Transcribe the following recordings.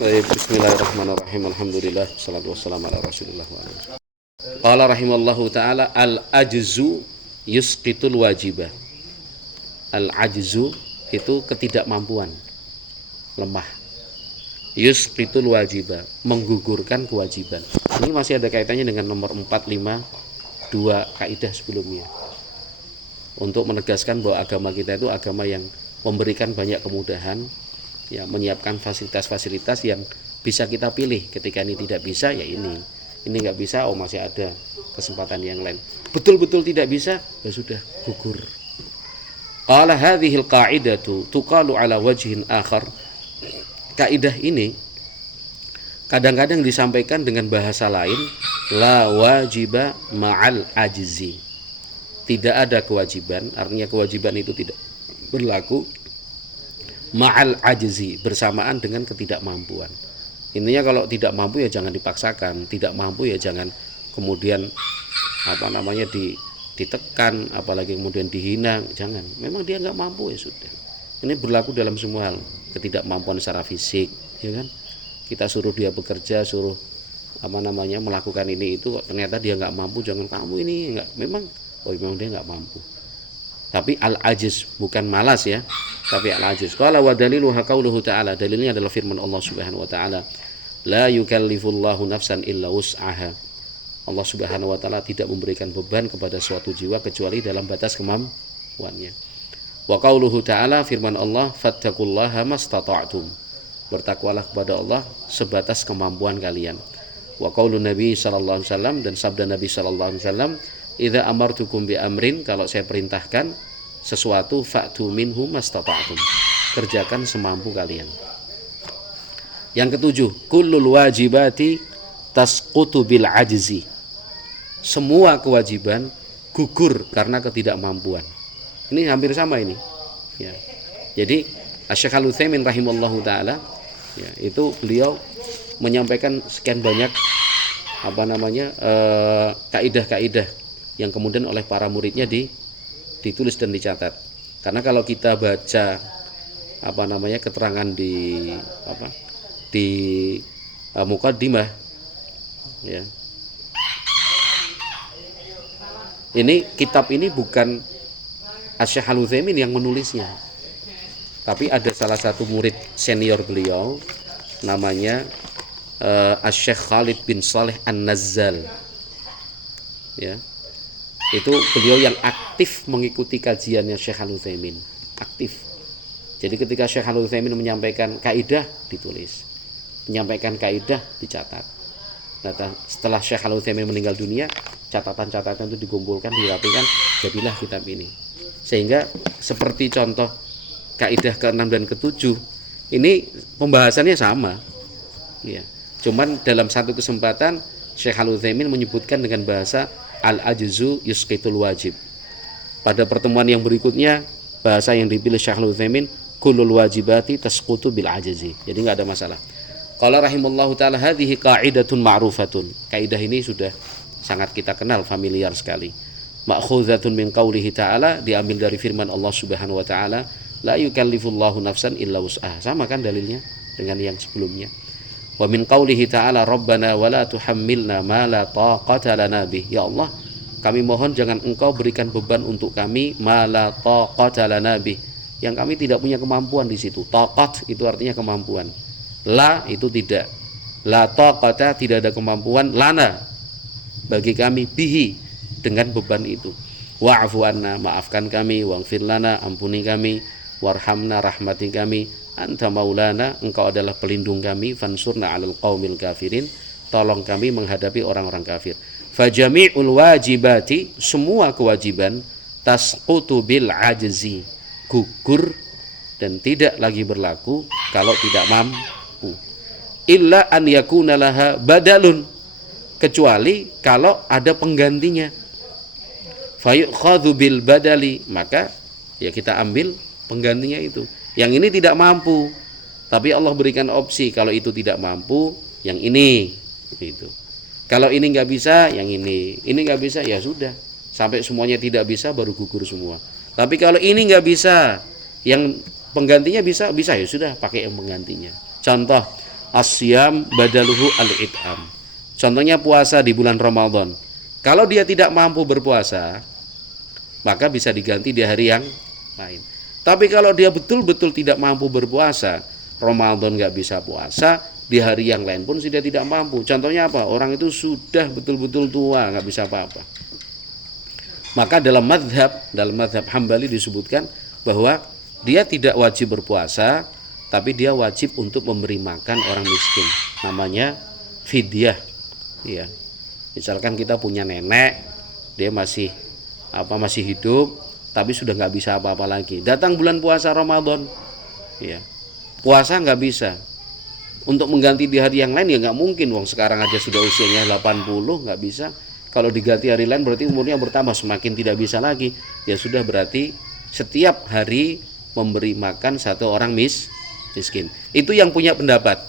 Baik, bismillahirrahmanirrahim. Alhamdulillah, wassalatu wassalamu ala Rasulillah wa alihi. Qala rahimallahu taala al-ajzu yusqitul wajibah. Al-ajzu itu ketidakmampuan, lemah. Yusqitul wajibah, menggugurkan kewajiban. Ini masih ada kaitannya dengan nomor 4, 5, 2 kaidah sebelumnya. Untuk menegaskan bahwa agama kita itu agama yang memberikan banyak kemudahan, ya, menyiapkan fasilitas-fasilitas yang bisa kita pilih. Ketika ini tidak bisa, ya ini nggak bisa, oh masih ada kesempatan yang lain. Betul-betul tidak bisa, ya sudah, gugur. Qala hadhil qa'idatu tuqalu ala wajhin akhar. Kaidah ini kadang-kadang disampaikan dengan bahasa lain, la wajiba ma'al ajzi. Tidak ada kewajiban, artinya kewajiban itu tidak berlaku ma'al ajzi, bersamaan dengan ketidakmampuan. Intinya kalau tidak mampu ya jangan dipaksakan, tidak mampu ya jangan kemudian ditekan, apalagi kemudian dihina, jangan. Memang dia nggak mampu, ya sudah. Ini berlaku dalam semua hal, ketidakmampuan secara fisik, ya kan? Kita suruh dia bekerja, suruh melakukan ini itu, ternyata dia nggak mampu, jangan kamu ini nggak, memang dia nggak mampu. Tapi al-ajiz, bukan malas ya, tapi al-ajiz. Qala wa daliluha qauluhu ta'ala, dalilnya adalah firman Allah Subhanahu wa taala, la yukallifullahu nafsan illa wus'aha. Allah Subhanahu wa taala tidak memberikan beban kepada suatu jiwa kecuali dalam batas kemampuannya. Wa qauluhu ta'ala, firman Allah, fattaqullaha mastata'tum. Bertakwalah kepada Allah sebatas kemampuan kalian. Wa qaulun Nabi sallallahu alaihi wasallam, dan sabda Nabi sallallahu alaihi wasallam, idza amartukum bi amrin, kalau saya perintahkan sesuatu, fa'tu minhu mastata'tum. Kerjakan semampu kalian. Yang ketujuh, kullul wajibati tasqutu bil ajzi. Semua kewajiban gugur karena ketidakmampuan. Ini hampir sama ini. Ya. Jadi Asy-Syaikh Al-Utsaimin rahimallahu taala, ya, itu beliau menyampaikan sekian banyak kaidah-kaidah yang kemudian oleh para muridnya ditulis dan dicatat. Karena kalau kita baca keterangan di muqaddimah, ya. Ini kitab ini bukan Asy-Syaikh Al-Utsaimin yang menulisnya, tapi ada salah satu murid senior beliau, namanya Asy-Syaikh Khalid bin Shalih An-Nazzal, ya. Itu beliau yang aktif mengikuti kajiannya Syekh Al-Utsaimin, aktif. Jadi ketika Syekh Al-Utsaimin menyampaikan kaidah, ditulis, menyampaikan kaidah, dicatat. Nah, setelah Syekh Al-Utsaimin meninggal dunia, catatan-catatan itu dikumpulkan, dirapikan, jadilah kitab ini. Sehingga seperti contoh kaidah ke-6 dan ke-7, ini pembahasannya sama, ya. Cuman dalam satu kesempatan Syekh Al-Utsaimin menyebutkan dengan bahasa al-ajzu yusqitul wajib. Pada pertemuan yang berikutnya, bahasa yang dipilih Syekh Al-Utsaimin, kullul wajibati tasqutu bil ajzi. Jadi enggak ada masalah. Qala rahimallahu taala, hadhihi qa'idatun ma'rufatun. Kaidah ini sudah sangat kita kenal, familiar sekali. Ma'khuzatun min qaulihi ta'ala, diambil dari firman Allah Subhanahu wa taala, la yukallifullahu nafsan illa wus'aha. Sama kan dalilnya dengan yang sebelumnya. Wa min qaulihi ta'ala, rabbana wa la tuhammilna ma la taqata lana bih. Ya Allah, kami mohon jangan engkau berikan beban untuk kami, ma la taqata lana bih, yang kami tidak punya kemampuan di situ. Taqat itu artinya kemampuan. La itu tidak. La taqata, tidak ada kemampuan, lana bagi kami, bihi dengan beban itu. Wa'fu anna, maafkan kami, waghfir lana, ampuni kami, warhamna, rahmati kami, anta maulana, engkau adalah pelindung kami, fansurna 'alal qaumil kafirin, tolong kami menghadapi orang-orang kafir. Fajami'ul wajibati, semua kewajiban, tasqutu bil ajzi, gugur dan tidak lagi berlaku kalau tidak mampu. Illa an yakuna laha badalun, kecuali kalau ada penggantinya. Fayukhadhu bil badali, maka ya kita ambil penggantinya itu. Yang ini tidak mampu, tapi Allah berikan opsi, kalau itu tidak mampu, yang ini, gitu. Kalau ini nggak bisa, yang ini nggak bisa, ya sudah, sampai semuanya tidak bisa baru gugur semua. Tapi kalau ini nggak bisa, yang penggantinya bisa ya sudah pakai yang penggantinya. Contoh asyam badaluhu al-it'am. Contohnya puasa di bulan Ramadan. Kalau dia tidak mampu berpuasa, maka bisa diganti di hari yang lain. Tapi kalau dia betul-betul tidak mampu berpuasa, Ramadan nggak bisa puasa, di hari yang lain pun sudah tidak mampu. Contohnya apa? Orang itu sudah betul-betul tua, nggak bisa apa-apa. Maka dalam madhab Hambali disebutkan bahwa dia tidak wajib berpuasa, tapi dia wajib untuk memberi makan orang miskin. Namanya fidyah. Ya. Misalkan kita punya nenek, dia masih hidup, tapi sudah nggak bisa apa-apa lagi. Datang bulan puasa Ramadan, ya, puasa nggak bisa. Untuk mengganti di hari yang lain ya nggak mungkin. Wong sekarang aja sudah usianya 80, nggak bisa. Kalau diganti hari lain berarti umurnya bertambah, semakin tidak bisa lagi. Ya sudah, berarti setiap hari memberi makan satu orang miskin. Itu yang punya pendapat.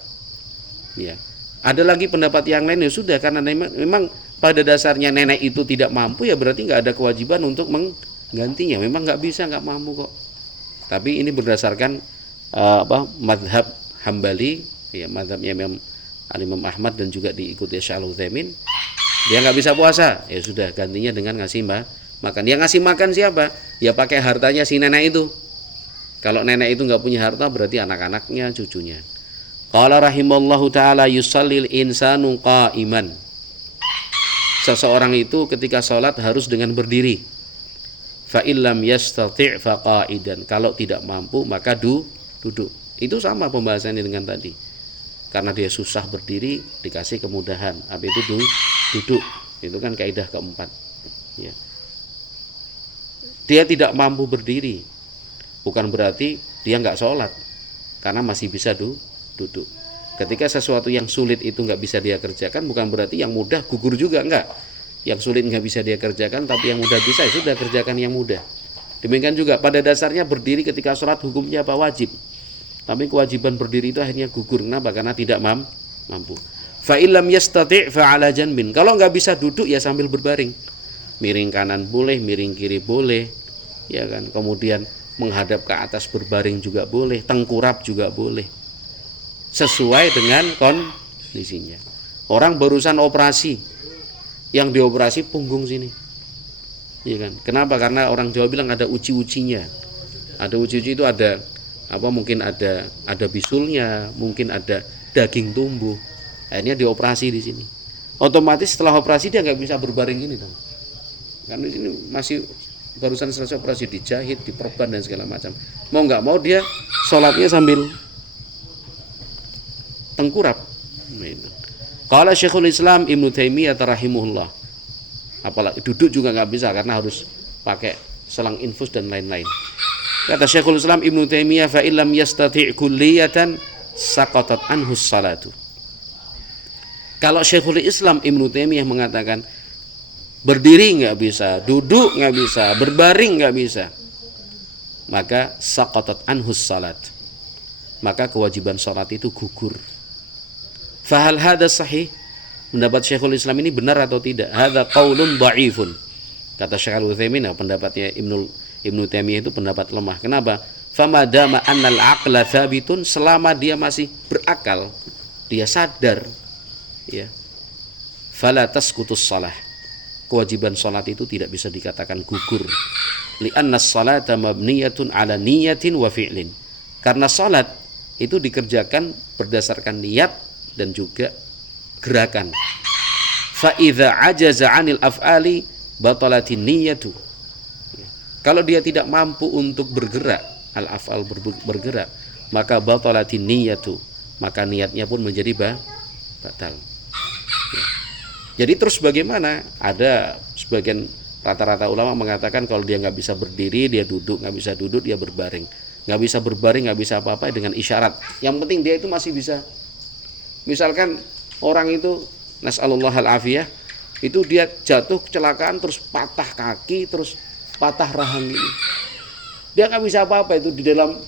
Ya. Ada lagi pendapat yang lain, ya sudah, karena memang pada dasarnya nenek itu tidak mampu, ya berarti nggak ada kewajiban untuk menggantinya. Memang nggak bisa, nggak mampu kok. Tapi ini berdasarkan madhab Hambali, ya, madhabnya Imam Ahmad dan juga diikuti Syekh Al-Utsaimin. Dia nggak bisa puasa, ya sudah, gantinya dengan ngasih makan. Yang ngasih makan siapa? Ya pakai hartanya si nenek itu. Kalau nenek itu nggak punya harta, berarti anak-anaknya, cucunya. Qala rahimallahu ta'ala yusallil insanu qa'iman. Seseorang itu ketika sholat harus dengan berdiri. Fa illam yastati' fa qa'idan. Kalau tidak mampu maka duduk. Itu sama pembahasannya dengan tadi. Karena dia susah berdiri, dikasih kemudahan. Apa itu duduk? Itu kan kaidah keempat. Ya. Dia tidak mampu berdiri, bukan berarti dia nggak sholat, karena masih bisa duduk. Ketika sesuatu yang sulit itu nggak bisa dia kerjakan, bukan berarti yang mudah gugur juga, enggak. Yang sulit nggak bisa dia kerjakan, tapi yang mudah bisa, ya sudah, kerjakan yang mudah. Demikian juga pada dasarnya berdiri ketika sholat hukumnya apa? Wajib. Tapi kewajiban berdiri itu akhirnya gugur. Kenapa? Karena tidak mampu. Fa illam yastati' fa 'ala janbin. Kalau nggak bisa duduk ya sambil berbaring. Miring kanan boleh, miring kiri boleh. Ya kan? Kemudian menghadap ke atas berbaring juga boleh, tengkurap juga boleh. Sesuai dengan kondisinya. Orang barusan operasi, yang dioperasi punggung sini. Ya kan? Kenapa? Karena orang Jawa bilang ada uci-ucinya. Ada uci-uci itu ada mungkin ada bisulnya, mungkin ada daging tumbuh. Akhirnya dioperasi di sini. Otomatis setelah operasi dia nggak bisa berbaring gini dong. Karena di sini masih barusan selesai operasi, dijahit, diperban dan segala macam. Mau nggak mau dia sholatnya sambil tengkurap. Qala Syekhul Islam Ibnu Taimiyah rahimahullah. Apalagi duduk juga nggak bisa karena harus pakai selang infus dan lain-lain. Kata Syekhul Islam Ibnu Taimiyah, fa illam yastati' kulliyatan saqatat anhu salatu. Kalau Syekhul Islam Ibnu Taimiyah mengatakan berdiri nggak bisa, duduk nggak bisa, berbaring nggak bisa, maka saqatat anhu salat, maka kewajiban salat itu gugur. Fahal hadza sahih? Pendapat Syekhul Islam ini benar atau tidak? Hadza qaulun dha'ifun. Kata Syekh Al-Utsaimin, pendapatnya Ibnu Taimiyah itu pendapat lemah. Kenapa? Famadama annal aqla tsabitun, selama dia masih berakal, dia sadar, ya. Fala tasqutus shalah. Kewajiban salat itu tidak bisa dikatakan gugur. Li'anna as-salata mabniyatun 'ala niyatin wa fi'lin. Karena salat itu dikerjakan berdasarkan niat dan juga gerakan. Fa idza ajaza 'anil af'ali batalatin niyatu. Kalau dia tidak mampu untuk bergerak, al-af'al bergerak, maka batalatin niyatu, maka niatnya pun menjadi batal. Ya. Jadi terus bagaimana? Ada sebagian rata-rata ulama mengatakan kalau dia nggak bisa berdiri, dia duduk, nggak bisa duduk, dia berbaring. Nggak bisa berbaring, nggak bisa apa-apa dengan isyarat. Yang penting dia itu masih bisa. Misalkan orang itu, nas'alullah al-afiyah, itu dia jatuh kecelakaan terus patah kaki, terus patah rahang ini. Dia nggak bisa apa-apa, itu di dalam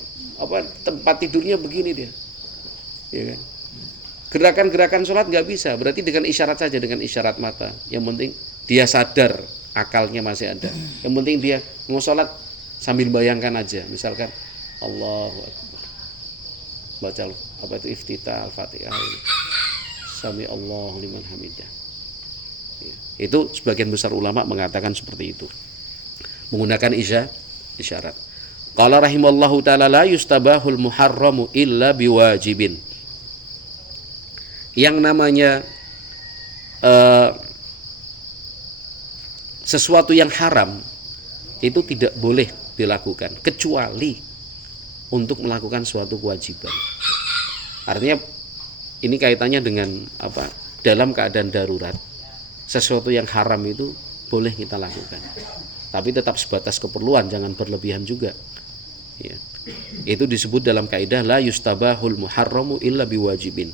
tempat tidurnya begini dia. Ya kan? Gerakan-gerakan sholat nggak bisa, berarti dengan isyarat saja, dengan isyarat mata. Yang penting dia sadar, akalnya masih ada. Yang penting dia mau sholat sambil bayangkan aja. Misalkan Allahu Akbar. Baca apa itu iftitah Al-Fatihah ini. Sami Allahu liman hamidah. Ya. Itu sebagian besar ulama mengatakan seperti itu. Menggunakan isyarat. Qala rahimallahu ta'ala la yustabahul muharramu illa biwajibin. Yang namanya sesuatu yang haram itu tidak boleh dilakukan kecuali untuk melakukan suatu kewajiban. Artinya ini kaitannya dengan apa? Dalam keadaan darurat, sesuatu yang haram itu boleh kita lakukan. Tapi tetap sebatas keperluan, jangan berlebihan juga. Ya. Itu disebut dalam kaidah la yustabahul muharramu illa biwajibin.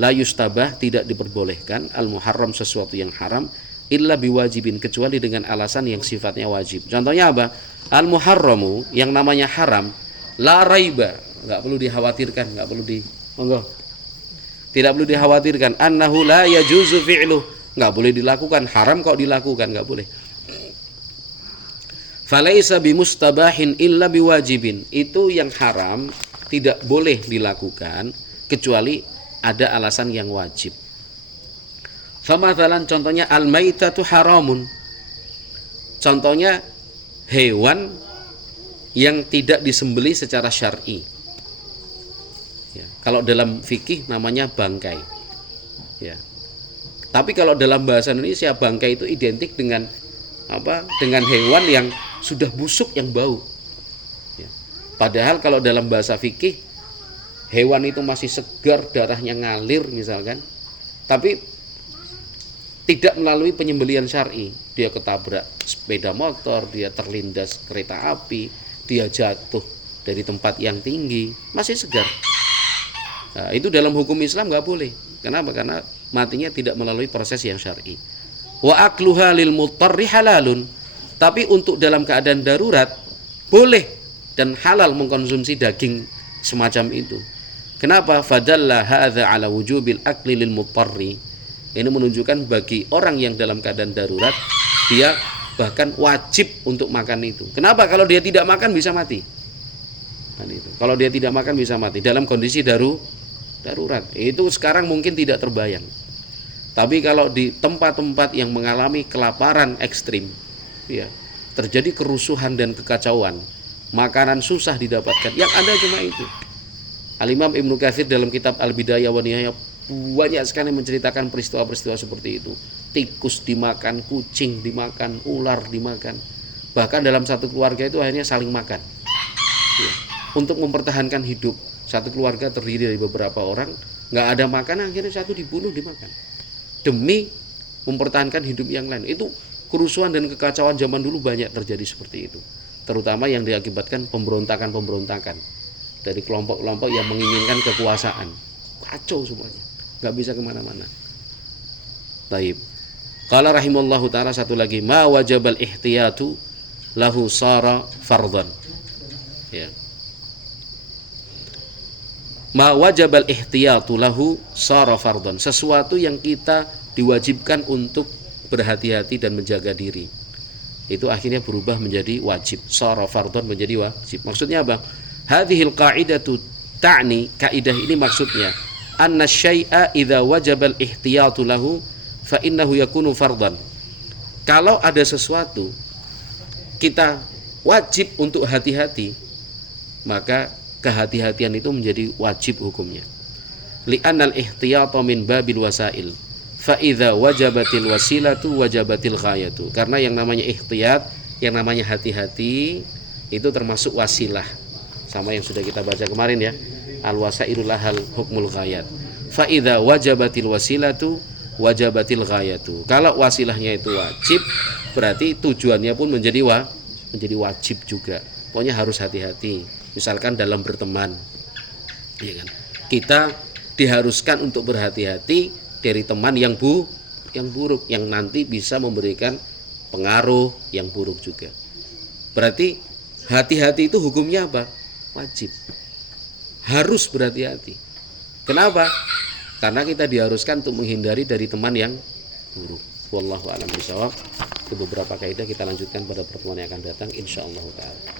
La yustabah, tidak diperbolehkan al muharram, sesuatu yang haram, illa biwajibin, kecuali dengan alasan yang sifatnya wajib. Contohnya apa? Al muharramu, yang namanya haram, la raiba, enggak perlu dikhawatirkan, enggak perlu tidak perlu dikhawatirkan, annahu la yajuzu fi'luh, enggak boleh dilakukan, haram kok dilakukan, enggak boleh. Falaisa bimustabahin illa biwajibin, itu yang haram tidak boleh dilakukan kecuali ada alasan yang wajib. Famathalan, contohnya al-maitatu haramun, contohnya hewan yang tidak disembelih secara syar'i. Ya, kalau dalam fikih namanya bangkai. Ya. Tapi kalau dalam bahasa Indonesia bangkai itu identik dengan apa? Dengan hewan yang sudah busuk, yang bau. Ya. Padahal kalau dalam bahasa fikih hewan itu masih segar, darahnya ngalir misalkan, tapi tidak melalui penyembelihan syar'i. Dia ketabrak sepeda motor, dia terlindas kereta api, dia jatuh dari tempat yang tinggi, masih segar. Nah, itu dalam hukum Islam nggak boleh. Kenapa? Karena matinya tidak melalui proses yang syar'i. Wa akluha lil mutarri halalun. Tapi untuk dalam keadaan darurat boleh dan halal mengkonsumsi daging semacam itu. Kenapa? Fadalla hadza ala wujubil akli lil mutarri. Ini menunjukkan bagi orang yang dalam keadaan darurat, dia bahkan wajib untuk makan itu. Kenapa? Kalau dia tidak makan bisa mati. Kan itu. Kalau dia tidak makan bisa mati dalam kondisi darurat. Itu sekarang mungkin tidak terbayang. Tapi kalau di tempat-tempat yang mengalami kelaparan ekstrim, ya, terjadi kerusuhan dan kekacauan, makanan susah didapatkan, yang ada cuma itu. Al-Imam Ibnu Katsir dalam kitab Al-Bidayah wa Nihayah banyak sekali menceritakan peristiwa-peristiwa seperti itu. Tikus dimakan, kucing dimakan, ular dimakan. Bahkan dalam satu keluarga itu akhirnya saling makan. Ya. Untuk mempertahankan hidup, satu keluarga terdiri dari beberapa orang, nggak ada makanan, akhirnya satu dibunuh, dimakan. Demi mempertahankan hidup yang lain. Itu kerusuhan dan kekacauan zaman dulu banyak terjadi seperti itu. Terutama yang diakibatkan pemberontakan-pemberontakan dari kelompok-kelompok yang menginginkan kekuasaan. Kacau semuanya, nggak bisa kemana-mana. Taib. Qala rahimallahu ta'ala, satu lagi, ma wajabal ihtiyatu lahu sara fardhan. Ya. Ma wajabal ihtiyatu lahu sara fardhan, sesuatu yang kita diwajibkan untuk berhati-hati dan menjaga diri, itu akhirnya berubah menjadi wajib. Sara fardhan, menjadi wajib. Maksudnya apa? Hadhil qa'idatu ta'ni, kaidah ini maksudnya anna syai'a idza wajabal ihtiyatu lahu fa innahu yakunu fardhan. Kalau ada sesuatu kita wajib untuk hati-hati, maka kehati-hatian itu menjadi wajib hukumnya. Li'annal ihtiyata min babil wasail, fa idza wajabatil wasilatu wajabatil ghayatu. Karena yang namanya ihtiyat, yang namanya hati-hati, itu termasuk wasilah. Sama yang sudah kita baca kemarin ya. Al wasailul lahal hukmul ghayat. Fa idza wajabatil wasilatu wajabatil ghayatu. Kalau wasilahnya itu wajib, berarti tujuannya pun menjadi wajib juga. Pokoknya harus hati-hati. Misalkan dalam berteman, ya kan? Kita diharuskan untuk berhati-hati dari teman yang buruk, yang nanti bisa memberikan pengaruh yang buruk juga. Berarti hati-hati itu hukumnya apa? Wajib. Harus berhati-hati. Kenapa? Karena kita diharuskan untuk menghindari dari teman yang buruk. Wallahu a'lam bishawab. Itu beberapa kaidah, kita lanjutkan pada pertemuan yang akan datang insyaallah taala.